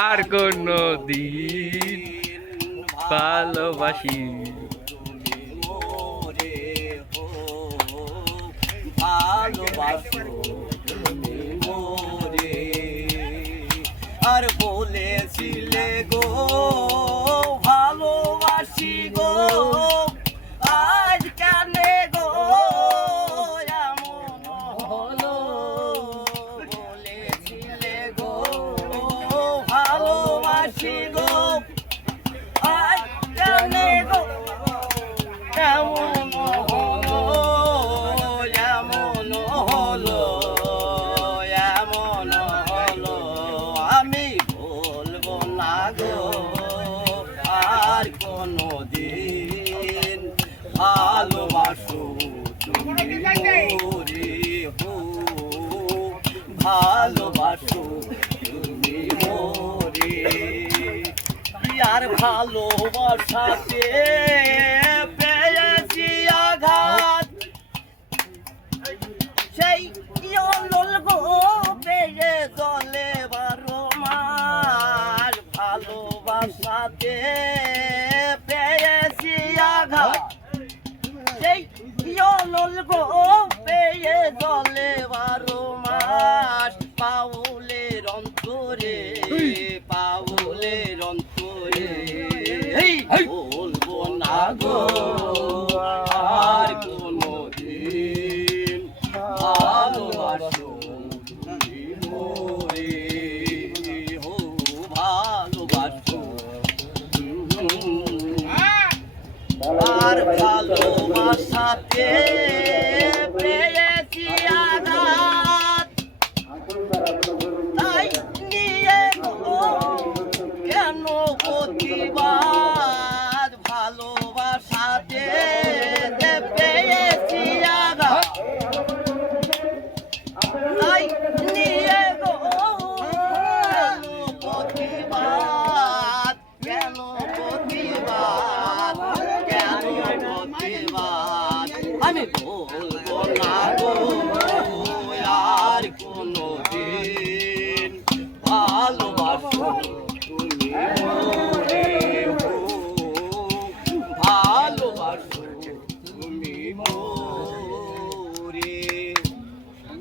আর কোনো দিন ভালোবাসি ভালোবাসো মোরে আর বলেছিলে গো ভালোবাসি গো আজ কেন গো এমন হলো বলেছিলে গো ভালোবাসি গো আজ কেন গো এমন হলো এমন হলো এমন হলো আমি বলবো না গো আর কোনো দিন ভালোবাসো তুমি মোরে হো ভালোবাসো তুমি মোরে আর ভালোবাসাতে পেয়েছি আঘাত সেই জল গো পেয়ে জলে 12 মাস ভালোবাসাতে পেয়েছি আঘাত সেই জল গো পেয়ে জলে 12 মাস পাউলের অন্তরে পাউলের অন্তরে বলবো না গো আর কোনো দিন ভালোবাসো তুমি মোরে হো ভালোবাসো আর ভালোবাসাতে পেয়েছি আঘাত তাই নিয়ে গো কেন প্রতিবাদ ভালোবাসাতে পেয়েছি আঘাত তাই নিয়ে গো প্রতিবাদ কেন প্রতিবাদ কেন প্রতিবাদ আমি বলবো না